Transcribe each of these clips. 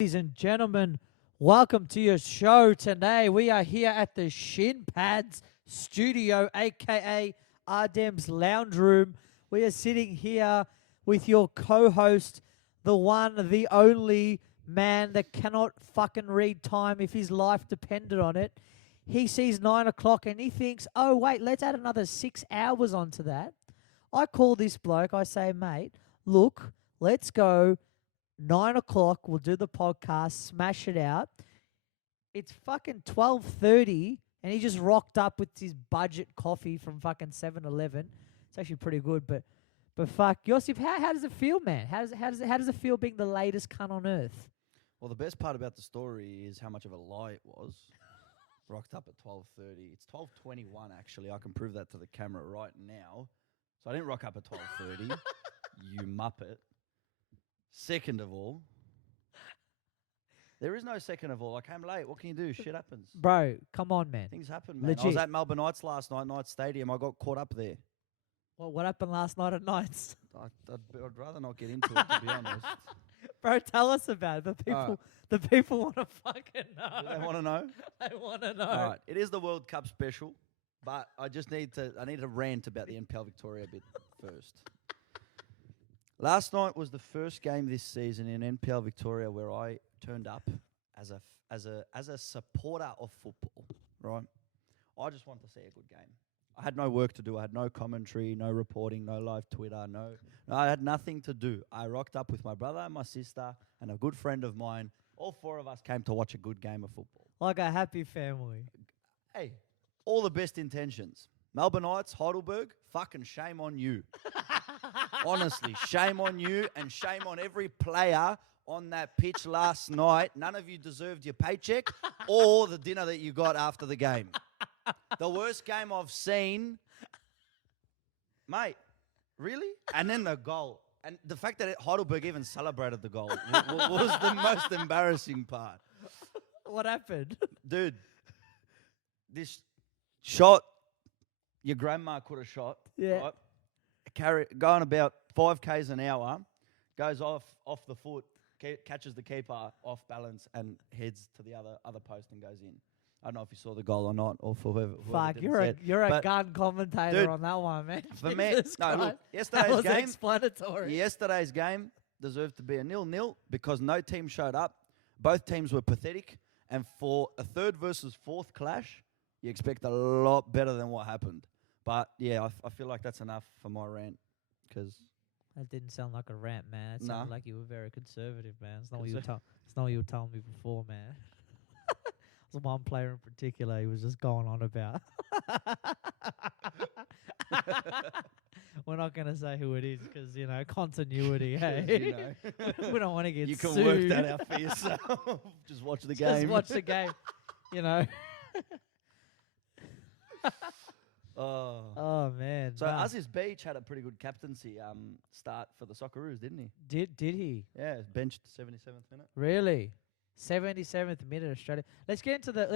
Ladies and gentlemen, welcome to your show today. We are here at the Shin Pads studio, aka Ardem's lounge room. We are sitting here with your co-host, the one, the only man that cannot fucking read time if his life depended on it. He sees 9 o'clock and he thinks, oh, wait, let's add another 6 hours onto that. I call this bloke, I say, mate, look, let's go 9 o'clock, we'll do the podcast, smash it out. It's fucking 12:30, and he just rocked up with his budget coffee from fucking 7-Eleven. It's actually pretty good, but fuck, Yosif, how does it feel, man? How does it feel being the latest cunt on earth? Well, the best part about the story is how much of a lie it was. Rocked up at 12:30. It's 12:21 actually. I can prove that to the camera right now. So I didn't rock up at 12:30. You muppet. Second of all, there is no second of all. I came late. What can you do? Shit happens. Bro, come on, man. Things happen, man. Legit. I was at Melbourne Knights last night, Knights Stadium. I got caught up there. Well, what happened last night at Knights? I'd rather not get into it, to be honest. Bro, tell us about it. The people want to fucking know. Do they want to know? They want to know. All right. It is the World Cup special, but I need to rant about the NPL Victoria a bit first. Last night was the first game this season in NPL Victoria where I turned up as a supporter of football, right? I just wanted to see a good game. I had no work to do. I had no commentary, no reporting, no live Twitter, no, I had nothing to do. I rocked up with my brother and my sister and a good friend of mine. All four of us came to watch a good game of football. Like a happy family. Hey, all the best intentions. Melbourne Knights, Heidelberg, fucking shame on you. Honestly, shame on you and shame on every player on that pitch last night. None of you deserved your paycheck or the dinner that you got after the game. The worst game I've seen. Mate, really? And then the goal. And the fact that Heidelberg even celebrated the goal was the most embarrassing part. What happened? Dude, this shot, your grandma could have shot. Yeah. Right? Going about 5 k's an hour, goes off the foot, catches the keeper off balance and heads to the other post and goes in. I don't know if you saw the goal or not, or for whoever. Fuck, you're a gun commentator, dude, on that one, man. For me, no, look, yesterday's game deserved to be a 0-0 because no team showed up. Both teams were pathetic, and for a third versus fourth clash, you expect a lot better than what happened. But yeah, I feel like that's enough for my rant, because that didn't sound like a rant, man. It sounded like you were very conservative, man. It's not what you were telling me before, man. There's one player in particular he was just going on about. We're not going to say who it is because, continuity, hey? We don't want to get sued. You can work that out for yourself. Just watch the game. Just watch the game, Oh, man. So Aziz Beach had a pretty good captaincy start for the Socceroos, didn't he? Did he? Yeah, benched 77th minute. Really? 77th minute, Australia. Let's get into the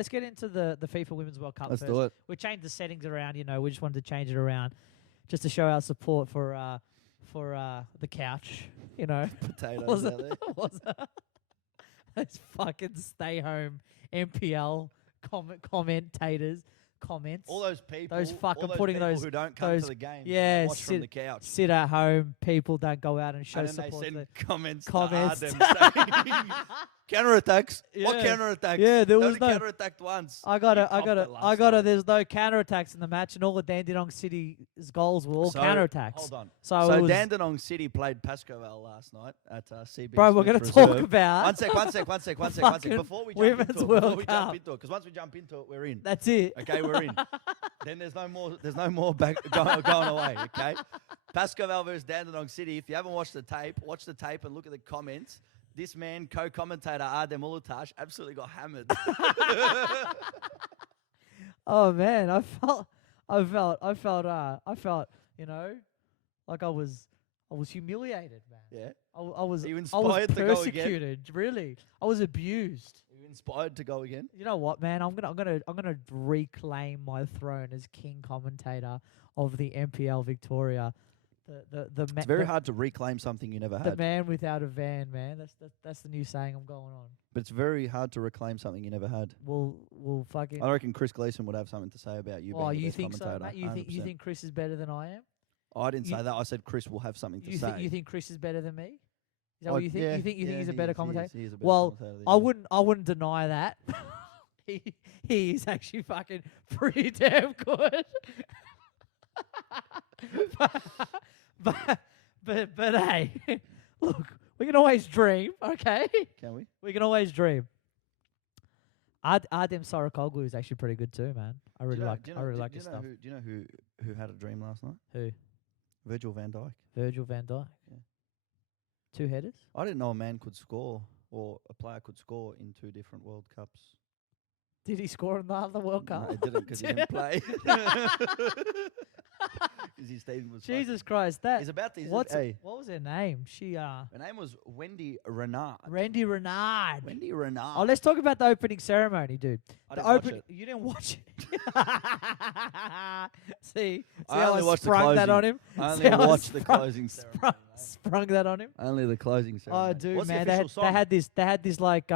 FIFA Women's World Cup. Let's first. do it. We changed the settings around. We just wanted to change it around, just to show our support for the couch. Potatoes out there. Those fucking stay home NPL commentators. Comments. All those people. Those fucking all those putting people those who don't come to the game. Yeah, watch from the couch. Sit at home. People don't go out and show and then support. They send comments. Comments. To Ardem saying, counterattacks. Yeah. What counterattacks? Yeah, there was no no counterattacked once. I got it. There's no counterattacks in the match, and all the Dandenong City's goals were all counterattacks. Hold on. So Dandenong City played Pascoval last night at CB. Bro, we're going to talk about one sec. Before we jump into it, because once we jump into it, we're in. That's it. Okay, we're in. Then there's no more back going away. Okay, Pascoval versus Dandenong City. If you haven't watched the tape, watch the tape and look at the comments. This man, co-commentator Ardem Ulatash, absolutely got hammered. Oh man, I felt, like I was humiliated, man. Yeah. I was. Are you inspired to go again? Persecuted. Really, I was abused. Are you inspired to go again? You know what, man? I'm gonna reclaim my throne as king commentator of the NPL Victoria. It's very hard to reclaim something you never The had. man without a van, man. That's the new saying I'm going on. But it's very hard to reclaim something you never had. We'll fucking. I reckon Chris Gleason would have something to say about you Oh, being the you best think so, commentator. mate? You 100%. think Chris is better than I am? I didn't you- say that. I said Chris will have something to You say. think you think Chris is better than me? Is that what you think? Yeah, you think yeah, he's a he better is, commentator? He is a better Well, commentator than I you. wouldn't deny that. he is actually fucking pretty damn good. but hey, look, we can always dream, okay? Can we? We can always dream. Adem Sarakoglu is actually pretty good too, man. I really like his stuff. Do you know who had a dream last night? Who? Virgil van Dijk. Virgil van Dijk. Yeah. 2 headers? I didn't know a man could score or a player could score in 2 different World Cups. Did he score in the other World Cup? No, he didn't because he didn't play. Because his team was. Jesus Christ, that. He's about to. What was her name? Her name was Wendy Renard. Randy Renard. Wendy Renard. Oh, let's talk about the opening ceremony, dude. I The didn't watch opening. it. You didn't watch it. see I how only I watched the sprung that closing. on him. I See only how I watched the closing ceremony. Sprung that on him. Only the closing ceremony. Oh, dude, What's man, the official song? they had this like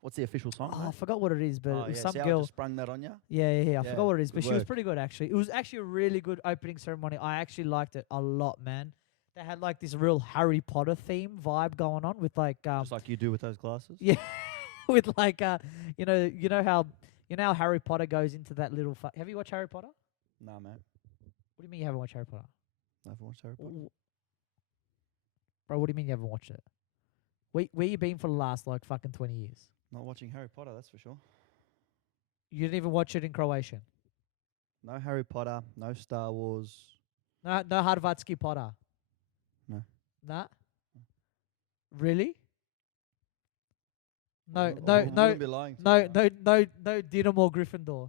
What's the official song? I forgot what it is, but oh, it was yeah. some See how I girl. just sprung that on you? Yeah. I Yeah, forgot what it is, but good she was work. pretty good actually. It was actually a really good opening ceremony. I actually liked it a lot, man. They had like this real Harry Potter theme vibe going on with like Just like you do with those glasses? yeah, with like you know how Harry Potter goes into that little. Have you watched Harry Potter? Nah, mate. What do you mean you haven't watched Harry Potter? I haven't watched Harry Potter. Bro, what do you mean you haven't watched it? Where you been for the last like fucking 20 years? Not watching Harry Potter, that's for sure. You didn't even watch it in Croatian. No Harry Potter, no Star Wars. No Harvatski Potter. No. Nah. Really? No, I no, wouldn't be lying to you, no Dinamo Gryffindor.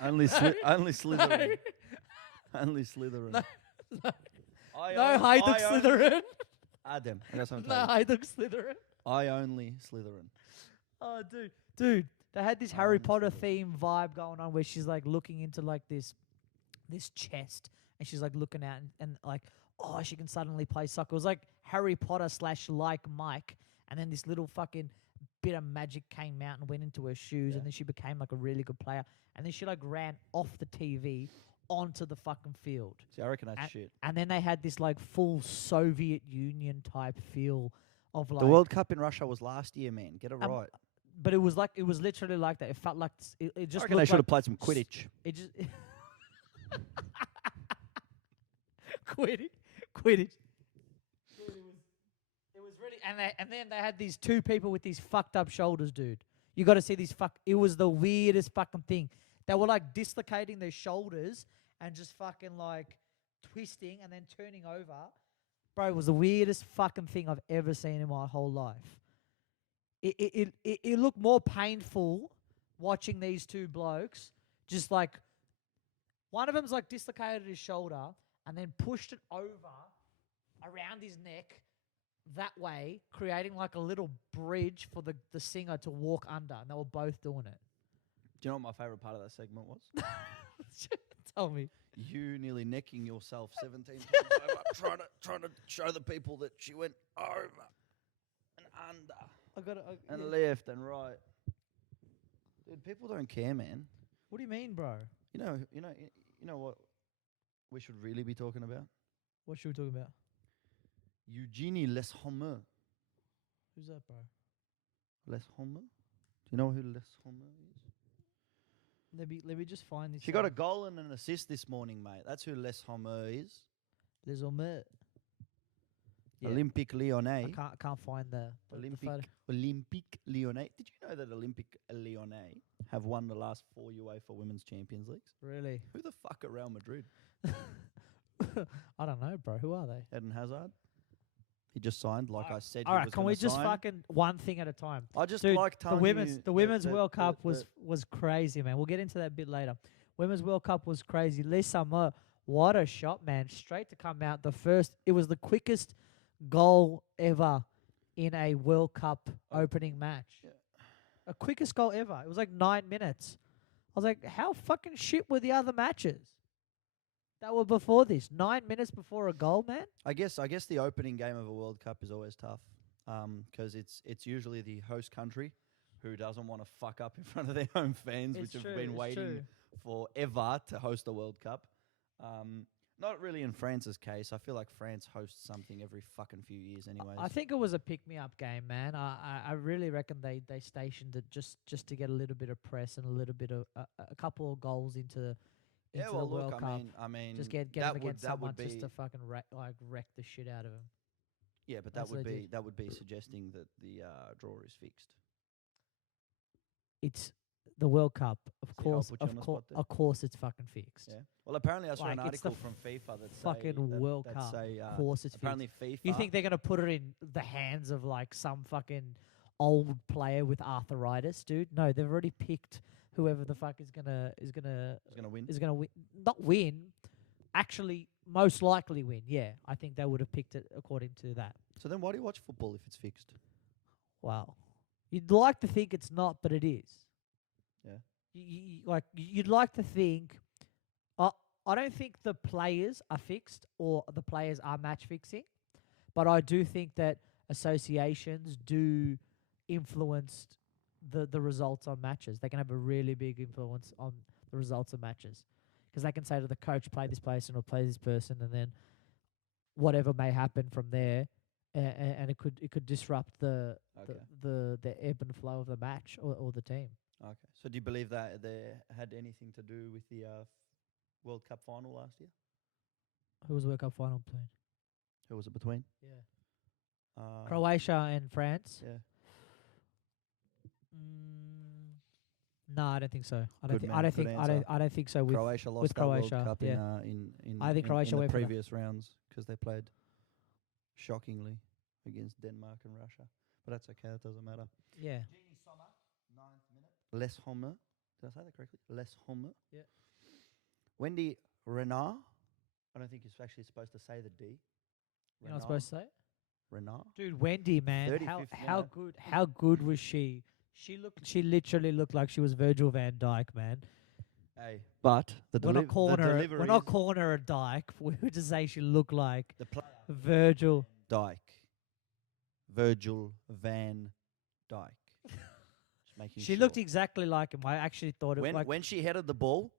Only Slytherin. Only Slytherin. No, I Hajduk Slytherin. Adam, I got something No, to tell you. Hajduk Slytherin. I only Slytherin. Oh, dude, they had this Harry Honestly. Potter theme vibe going on where she's like looking into like this chest, and she's like looking out and like, oh, she can suddenly play soccer. It was like Harry Potter / like Mike, and then this little fucking bit of magic came out and went into her shoes, and then she became like a really good player, and then she like ran off the TV onto the fucking field. See, I reckon that's shit. And then they had this like full Soviet Union type feel of like The World Cup in Russia was last year, man. Get it right. but it was literally like that. It felt like it just I reckon they looked should like have played some Quidditch. it just Quidditch. It was really, and then they had these 2 people with these fucked up shoulders, dude. You got to see these It was the weirdest fucking thing. They were like dislocating their shoulders and just fucking like twisting and then turning over. Bro, it was the weirdest fucking thing I've ever seen in my whole life. It looked more painful watching these 2 blokes. Just like one of them's like dislocated his shoulder and then pushed it over around his neck that way, creating like a little bridge for the singer to walk under. And they were both doing it. Do you know what my favourite part of that segment was? Tell me. You nearly necking yourself 17 times over, trying to show the people that she went over and under I got it. and left and right. Dude, people don't care, man. What do you mean, bro? You know what we should really be talking about? What should we talk about? Eugenie Les Homme. Who's that, bro? Les Homme? Do you know who Les Homme is? Let me just find this. She got a goal and an assist this morning, mate. That's who Les Homme is. Les Hommes. Yeah. Olympique Lyonnais. I can't find the photo. Olympique Lyonnais. Did you know that Olympique Lyonnais have won the last 4 UEFA Women's Champions Leagues? Really? Who the fuck are Real Madrid? I don't know, bro. Who are they? Eden Hazard. He just signed, like I said. All he right, was can gonna we just sign. fucking one thing at a time? I just Dude, like telling the women's that World Cup was crazy, man. We'll get into that a bit later. Women's World Cup was crazy. Les Summer, what a shot, man! Straight to come out. It was the quickest goal ever in a World Cup opening match. Yeah. A quickest goal ever. It was like 9 minutes. I was like, how fucking shit were the other matches that were before this? 9 minutes before a goal, man. I guess the opening game of a World Cup is always tough, because it's usually the host country who doesn't want to fuck up in front of their home fans, which have been waiting forever to host a World Cup. Not really in France's case. I feel like France hosts something every fucking few years, anyways. I think it was a pick-me-up game, man. I really reckon they stationed it just to get a little bit of press and a little bit of a couple of goals into the World Cup. I mean, Just get them against someone just to fucking wreck the shit out of them. Yeah, but That's what they that would be suggesting that the draw is fixed. It's the World Cup, of See how I course. put you on the spot there? Of course, it's fucking fixed. Yeah. Well, apparently I saw an Like, it's the article from FIFA that fucking World Cup. Of course, it's apparently fixed. FIFA. You think they're gonna put it in the hands of like some fucking old player with arthritis, dude? No, they've already picked whoever the fuck is gonna win? not win, actually most likely win. Yeah, I think they would have picked it according to that. So then why do you watch football if it's fixed? Wow, you'd like to think it's not, but it is. Yeah. You'd like to think. I don't think the players are fixed or the players are match fixing, but I do think that associations do influence the results on matches. They can have a really big influence on the results of matches because they can say to the coach, play this person or play this person, and then whatever may happen from there, and it could disrupt the ebb and flow of the match or the team. Okay. So do you believe that they had anything to do with the World Cup final last year? Who was the World Cup final between? Who was it between? Yeah. Croatia and France. Yeah. No, I don't think so. I Good man, good answer. don't think so. With Croatia lost with that World Croatia, Cup yeah. in I think Croatia in the went for that. previous rounds because they played shockingly against Denmark and Russia. But that's okay. That doesn't matter. Yeah. Les Homme. Did I say that correctly? Les Homme. Yeah. Wendy Renard. I don't think you're actually supposed to say the D. You're not supposed to say it? Renard. Dude, Wendy, man, 35th how good was she? She literally looked like she was Virgil van Dijk, man. Hey, but We're not calling her a dyke. We would just say she looked like the player Virgil. Virgil van Dijk. Just making She sure. looked exactly like him. I actually thought it like when she headed the ball,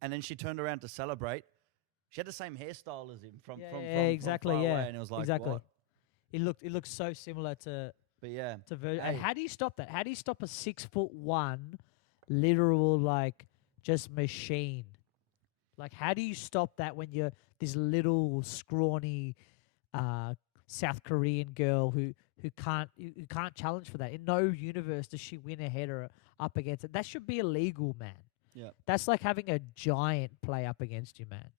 and then she turned around to celebrate. She had the same hairstyle as him from exactly, far yeah, away, and it was like exactly. What? It looked so similar to. But yeah, To Virgil. Hey. And how do you stop that? How do you stop a 6'1" literal like just machine? Like how do you stop that when you're this little scrawny South Korean girl who can't challenge for that? In no universe does she win a header up against it. That should be illegal, man. Yeah. That's like having a giant play up against you, man.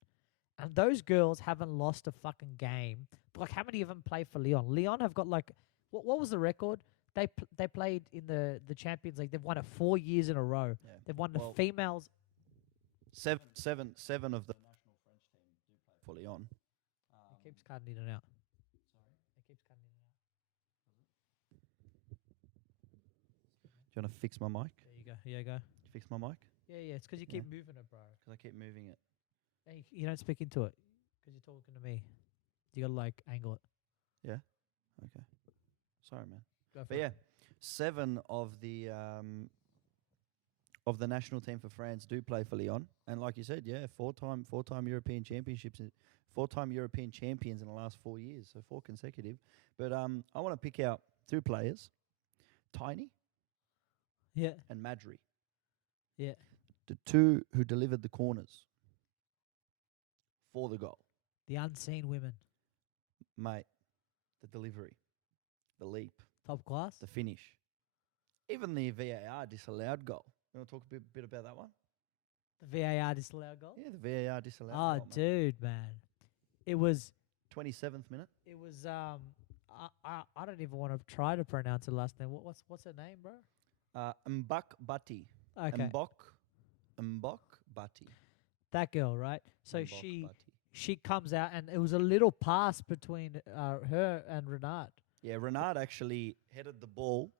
And those girls haven't lost a fucking game. Like how many of them play for Lyon? Lyon have got like what was the record? They played in the Champions League. They've won it 4 years in a row. Yeah. They've won the females. Seven of the national French team do play for Lyon. It keeps cutting in and out. Sorry, it keeps cutting in and out. Do you want to fix my mic? There you go. Yeah, go. Fix my mic? Yeah. It's because you keep moving it, bro. Because I keep moving it. Hey, you don't speak into it because you're talking to me. You gotta like angle it. Yeah. Okay. Sorry, man. Go for But it. yeah, 7 of the national team for France do play for Lyon, and like you said, yeah, four-time European championships, 4-time European champions in the last 4 years, so 4 consecutive. But I want to pick out 2 players, Tiny, Yeah. and Madry. Yeah. The 2 who delivered the corners for the goal, The unseen women. mate. The delivery, the leap, Top class. the finish, even the VAR disallowed goal. You want to talk a bit about that one? The VAR disallowed goal. Yeah, the VAR disallowed Oh, goal, mate. dude, man. It was 27th minute. I don't even want to try to pronounce her last name. What's her name, bro? Mbak Bati. Okay. Mbok Bati. That girl, right? So Mbok Bati. she comes out and it was a little pass between her and Renard. Yeah, Renard actually headed the ball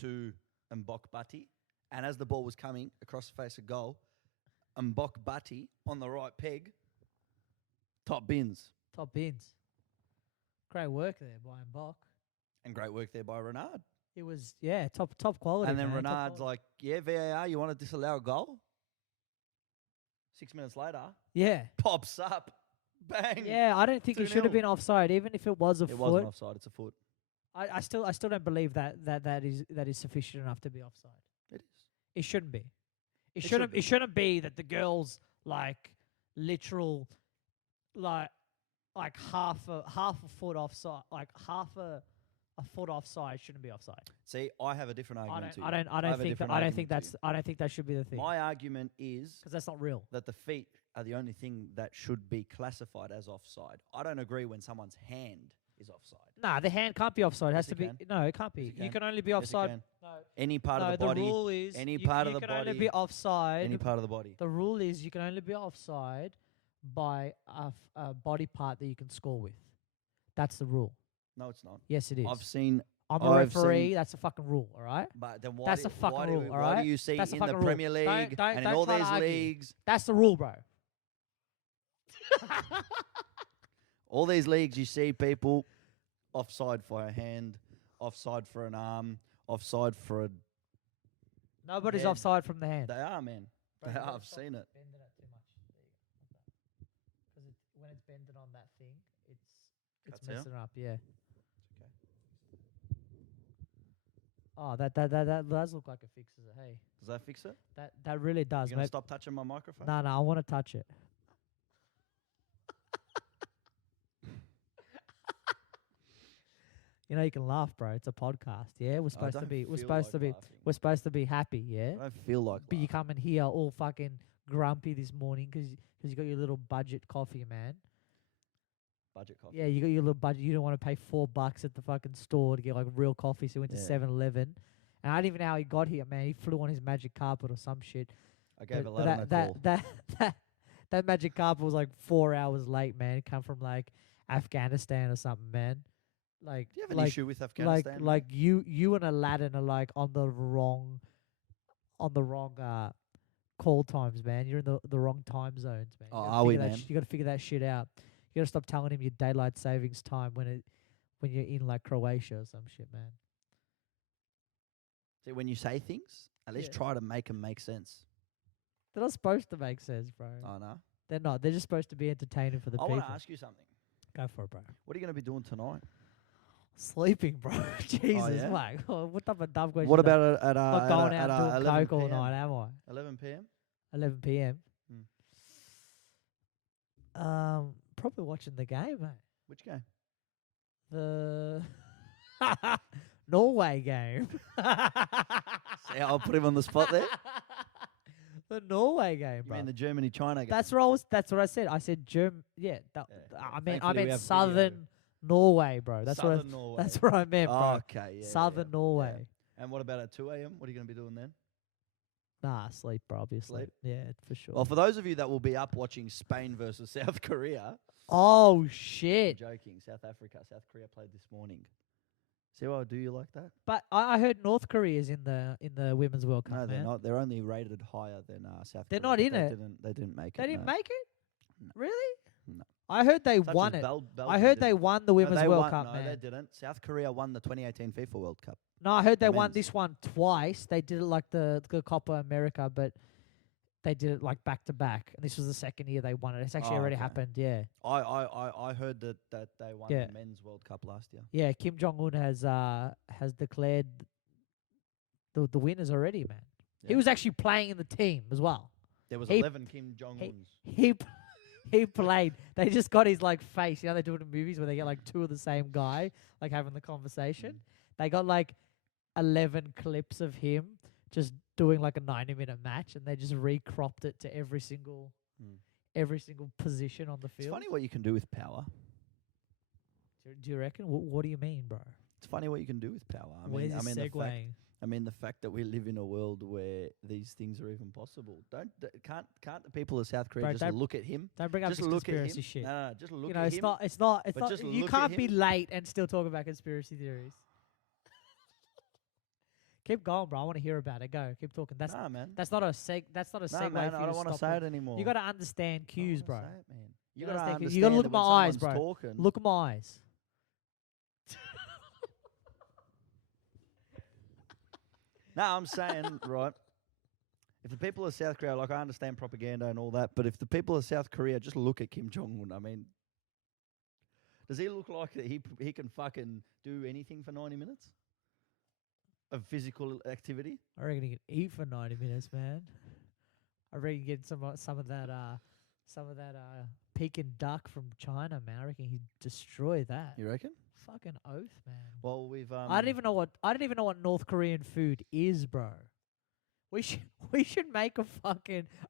to Mbok Bati, And as the ball was coming across the face of goal, Mbok Bati on the right peg, top bins. Top bins. Great work there by Mbok. And great work there by Renard. It was, top quality. And then man, top Renard's quality. like, VAR, you want to disallow a goal? 6 minutes later, Yeah. pops up. Bang. Yeah, I don't think it should have 2-0. been offside, even if it was a It foot. wasn't offside, it's a foot. I still don't believe that is sufficient enough to be offside. It is. It shouldn't be. It should shouldn't. be. It shouldn't be that the girls like literal, like half a foot offside, like half a foot offside shouldn't be offside. See, I have a different argument to you. I don't have a think different I don't argument think to that's you. I don't think that should be the thing My argument is because that's not real. that the feet are the only thing that should be classified as offside. I don't agree when someone's hand is offside. Nah, the hand can't be offside. It has Yes, to it be. No, it can't be. Yes, it You can. can only be Yes, it offside. can. No, Any part of the the body. rule is any you, part you of the can only body. be offside. Any part of the body. The rule is you can only be offside by a body part that you can score with. That's the rule. No, it's not. Yes, it is. I've seen. I'm a I've referee. seen- That's a fucking rule, all right? But then why That's do, a fucking why rule, do, all why right? do you see That's a in the fucking rule. Premier League Don't- and in don't all try to these argue. leagues, That's the rule, bro. all these leagues, you see people offside for a hand, offside for an arm, offside for a. Nobody's Head. offside from the hand. They are, man. Bro, They you are. gotta I've stop seen it. bending it too much. There you go. Because when it's bending on that thing, it's Cuts out? messing it up. Yeah. Okay. Oh, that does look like it fixes it. Hey, Does that fix it? that really does, You gonna mate. stop touching my microphone? No, I want to touch it. You know, you can laugh, bro. It's a podcast. Yeah, we're supposed to don't be. We're feel supposed like to be. laughing. We're supposed to be happy. Yeah. I don't feel like But you laughing. come in here all fucking grumpy this morning because you got your little budget coffee, man. Budget coffee. Yeah, you got your little budget. You don't want to pay $4 at the fucking store to get like real coffee, so you went to Yeah. 7-Eleven. And I don't even know how he got here, man. He flew on his magic carpet or some shit. I gave But Aladdin a call. that magic carpet was like 4 hours late, man. It come from like Afghanistan or something, man. Like, Do you have an like, issue with Afghanistan? like you and Aladdin are like on the wrong call times, man. You're in the wrong time zones, man. Oh, are we, man? You got to figure that shit out. You got to stop telling him your daylight savings time when you're in like Croatia or some shit, man. See, when you say things, at least Yeah. try to make them make sense. They're not supposed to make sense, bro. Oh, no. They're not. They're just supposed to be entertaining for the I people. want to ask you something. Go for it, bro. What are you going to be doing tonight? Sleeping, bro. Jesus, yeah? mate. What type of dumb question? What is that? about at I'm not going at, out doing 11 coke all PM? night, am I? 11 p.m. 11 p.m. Hmm. Probably watching the game, mate. Which game? The Norway game. See, I'll put him on the spot there. The Norway game, You bro. mean the Germany-China game? That's what I said. I said Yeah. I Thankfully, we meant have southern video. Norway, bro. That's Southern Norway. That's what I meant, bro. Okay, yeah. Southern Norway. Yeah. And what about at 2 a.m.? What are you going to be doing then? Nah, sleep, bro. Obviously. Sleep? Yeah, for sure. Well, for those of you that will be up watching Spain versus South Korea, Oh I'm shit! joking. South Korea played this morning. See what I do you like that? But I heard North Korea's in the Women's World Cup. No, they're man. not. They're only rated higher than South They're Korea. not in They it? They didn't make it. They didn't no. make it. No. Really? No. I heard they Such won as it. Belgium I heard they didn't. won the No, Women's they World won- Cup, no, man. they didn't. South Korea won the 2018 FIFA World Cup. No, I heard they The won men's. this one twice. They did it like the Copa America, but they did it like back to back. And this was the second year they won it. It's actually Oh, already okay. happened. Yeah, I heard that they won Yeah. the men's World Cup last year. yeah. Kim Jong Un has declared the winners already, man. He Yeah. was actually playing in the team as well. There was he- 11 Kim Jong Uns. He played. They just got his like face. You know they do it in movies where they get like two of the same guy like having the conversation. They got like 11 clips of him just doing like a 90-minute match, and they just recropped it to every single position on the It's field. funny what you can do with power. Do you reckon? What do you mean, bro? It's funny what you can do with power. Where's this the fact, segueing? the fact that we live in a world where these things are even possible. Can't the people of South Korea Bro, just don't- look at him? Don't bring up Just this look at him. conspiracy shit. No, just look You know, at it's him. not. It's but not. just You look at can't be him. late and still talk about conspiracy theories. Keep going, bro. I want to hear about it. Go. Keep talking. Nah, man. That's not a That's not a Nah, segue man. for I you don't to want to stop say with. it anymore. You got to understand I don't cues, wanna bro. say it, man. You You gotta got to understand cues. understand You gotta look that at my when eyes, someone's bro. talking. Look at my eyes. No, I'm saying, right, if the people of South Korea, like I understand propaganda and all that, but if the people of South Korea just look at Kim Jong-un, I mean, does he look like that he can fucking do anything for 90 minutes of physical activity? I reckon he can eat for 90 minutes, man. I reckon get some of that Peking duck from China, man. I reckon he'd destroy that. You reckon? Fucking oath, man. Well, we've I don't even know what North Korean food is, bro. We should make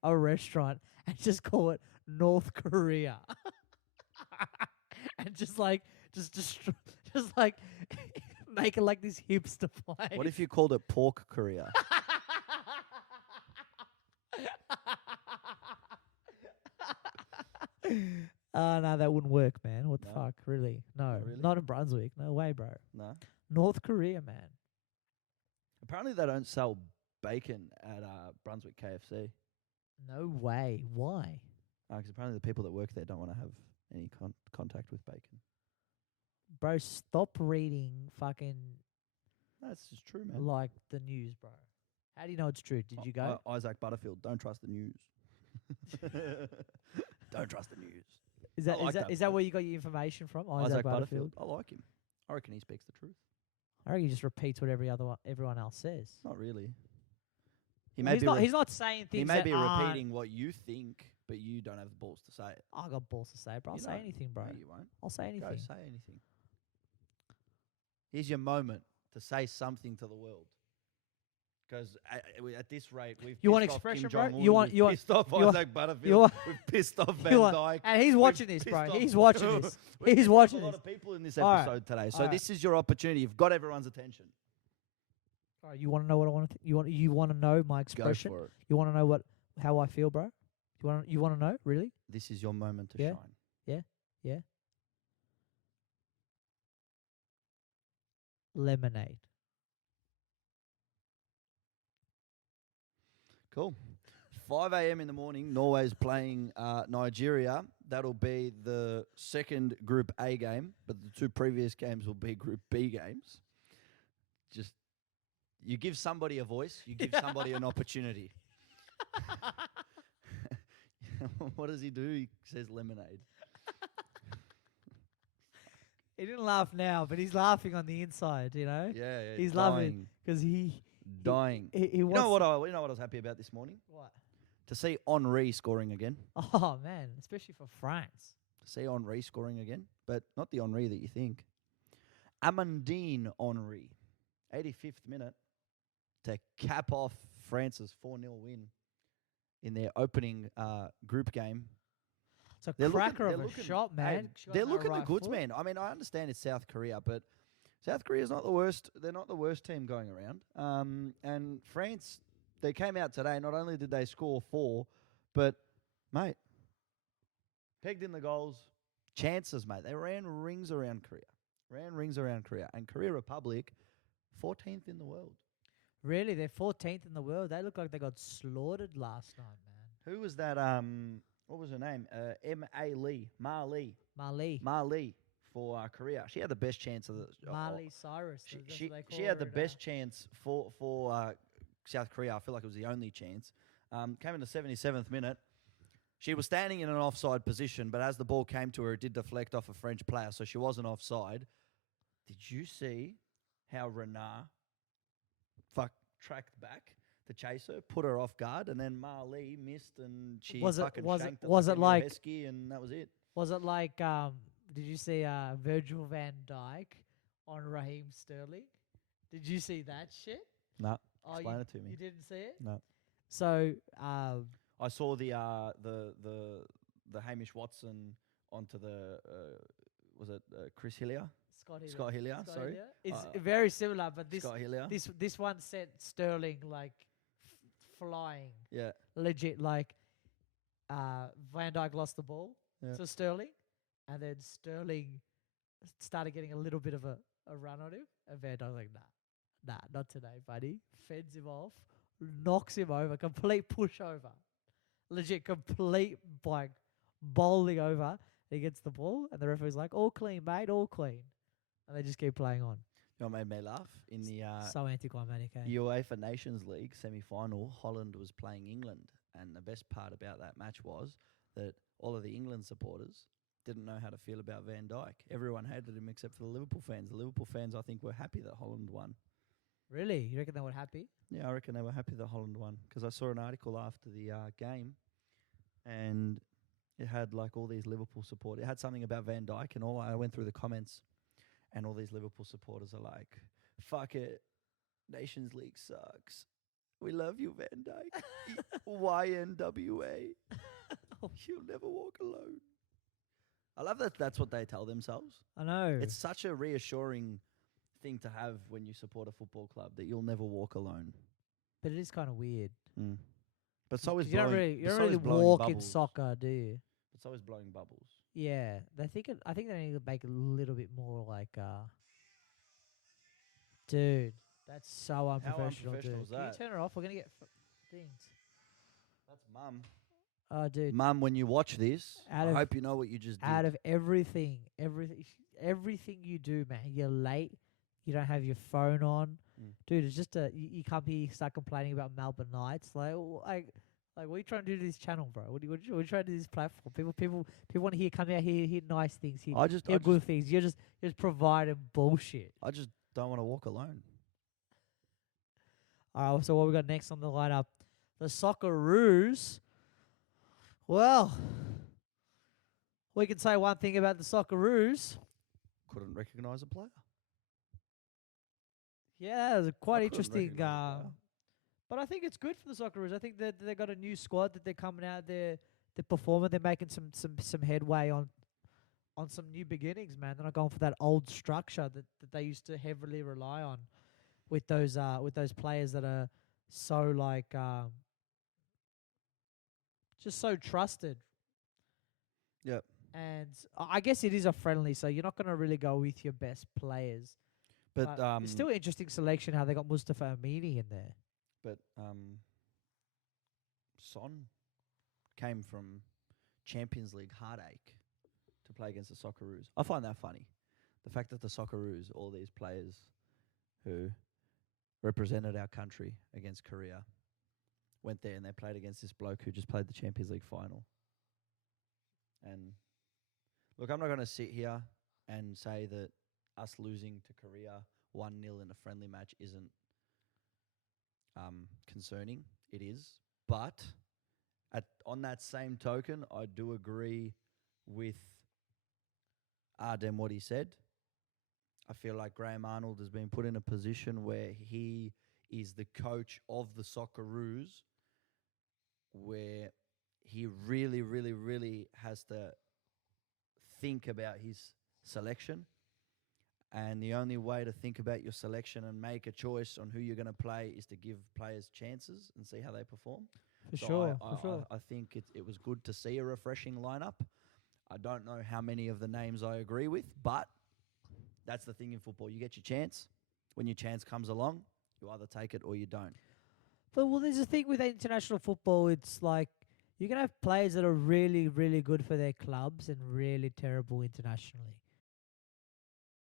a restaurant and just call it North Korea. And just like make it like this hipster place. What if you called it Pork Korea? No, that wouldn't work, man. What the No? fuck? Really? No. Really? Not in Brunswick. No way, bro. No. North Korea, man. Apparently they don't sell bacon at Brunswick KFC. No way. Why? Because apparently the people that work there don't want to have any contact with bacon. Bro, stop reading fucking That's just true, man. like the news, bro. How do you know it's true? Did you go? Isaac Butterfield, don't trust the news. Don't trust the news. Is that I like that is that bloke. where you got your information from? Isaac Butterfield. I like him. I reckon he speaks the truth. I reckon he just repeats what everyone else says. Not really. He's not saying things He may that be aren't- repeating what you think, but you don't have the balls to say it. I got balls to say, bro. I'll You say don't. anything, bro. No, you won't. I'll say anything. Go say anything. Here's your moment to say something to the world. Because at this rate, we've You want pissed off expression, Kim bro? Jong-un, You want- we've you want- pissed off you want- Isaac Butterfield, you want- we've pissed off Van You want- Dyke. and he's we've watching this, pissed bro. off- He's watching this. We've He's pissed watching off a lot this. of people in this All right. episode today. So All right. this is your opportunity. You've got everyone's attention. All right, you want to know what I want to? You want to know my expression? Go for it. You want to know how I feel, bro? You want to know really? This is your moment to Yeah. shine. Yeah. Lemonade. Cool. 5 a.m. in the morning, Norway's playing Nigeria. That'll be the second Group A game, but the two previous games will be Group B games. Just, you give somebody a voice, you give somebody an opportunity. What does he do? He says lemonade. He didn't laugh now, but he's laughing on the inside. You know, Yeah, he's dying, laughing because dying. he You wants know what I was happy about this morning? what? To see Henri scoring again. Oh man, especially for France. To see Henri scoring again, but not the Henri that you think. Amandine Henri, 85th minute, to cap off France's 4-0 win in their opening group game. It's a They're cracker looking- of they're a shot, hey, man. She got they're it on looking her the right goods, foot. man. I mean, I understand it's South Korea, but South Korea's not the worst. They're not the worst team going around. And France, they came out today. Not only did they score 4, but, mate, pegged in the goals, chances, mate. They ran rings around Korea. And Korea Republic, 14th in the world. Really, they're 14th in the world. They look like they got slaughtered last night, man. Who was that? What was her name? Ma Lee for Korea. She had the best chance of the. Marley Cyrus. She had the best chance for South Korea. I feel like it was the only chance. Came in the 77th minute. She was standing in an offside position, but as the ball came to her, it did deflect off a French player, so she wasn't offside. Did you see how Renard tracked back to chase her, put her off guard, and then Marley missed, and she shanked it like a Hesky, and that was it. Was it like did you see Virgil van Dijk on Raheem Sterling? Did you see that shit? No, Oh, explain it to me. You didn't see it? No. So I saw the Hamish Watson onto the was it Chris Hillier? Scott Hillier, sorry. Hillier. It's very similar, but Scott Hillier. this one sent Sterling like flying. Yeah. Legit, like Van Dijk lost the ball to Sterling, and then Sterling started getting a little bit of a run on him, and Van Dijk's like, nah. Nah, not today, buddy. Fends him off, knocks him over, complete pushover. Legit, complete, like, bowling over. He gets the ball, and the referee's like, all clean, mate, all clean. And they just keep playing on. You know what made me laugh? In the So anticlimactic, eh? UEFA Nations League semi-final, Holland was playing England, and the best part about that match was that all of the England supporters didn't know how to feel about Van Dijk. Everyone hated him except for the Liverpool fans. The Liverpool fans, I think, were happy that Holland won. Really? You reckon they were happy? Yeah, I reckon they were happy that Holland won because I saw an article after the game, and it had like all these Liverpool supporters. It had something about Van Dijk, and I went through the comments, and all these Liverpool supporters are like, "Fuck it, Nations League sucks. We love you, Van Dijk. YNWA. You'll never walk alone." I love that. That's what they tell themselves. I know. It's such a reassuring thing to have when you support a football club that you'll never walk alone. But it is kind of weird. But so is You don't blowing. really, you but don't so is really blowing walk in bubbles. soccer, do you? But so is blowing bubbles. Yeah, I think they need to make it a little bit more like, dude, that's so unprofessional, unprofessional dude. is Can you that? turn it off? We're gonna get things. That's mum. Oh, dude. Mum, when you watch this, Out I of- hope you know what you just did. Out of everything you do, man, you're late. You don't have your phone on, dude. It's just you come here, start complaining about Melbourne Knights, like what are you trying to do to this channel, bro? What are you trying to do to this platform? People want to come out here, hear nice things, hear good things. You're just providing bullshit. I just don't want to walk alone. All right, so what we got next on the lineup? The Socceroos. Well, we can say one thing about the Socceroos. Couldn't recognise a player. Yeah, it was quite I couldn't interesting. recognise a player. But I think it's good for the Socceroos. I think that they got a new squad that they're coming out. They're performing. They're making some headway on some new beginnings, man. They're not going for that old structure that they used to heavily rely on with those players that are so like just so trusted. Yep. And I guess it is a friendly, so you're not going to really go with your best players. But it's still an interesting selection how they got Mustafa Amini in there. But Son came from Champions League heartache to play against the Socceroos. I find that funny. The fact that the Socceroos, all these players who represented our country against Korea, went there and they played against this bloke who just played the Champions League final. And look, I'm not going to sit here and say that us losing to Korea 1-0 in a friendly match isn't concerning. It is. But on that same token, I do agree with Ardem what he said. I feel like Graham Arnold has been put in a position where he is the coach of the Socceroos, where he really, really, really has to think about his selection. And the only way to think about your selection and make a choice on who you're going to play is to give players chances and see how they perform. For sure. I think it was good to see a refreshing lineup. I don't know how many of the names I agree with, but that's the thing in football. You get your chance. When your chance comes along, you either take it or you don't. But there's a thing with international football. It's like you're gonna have players that are really, really good for their clubs and really terrible internationally.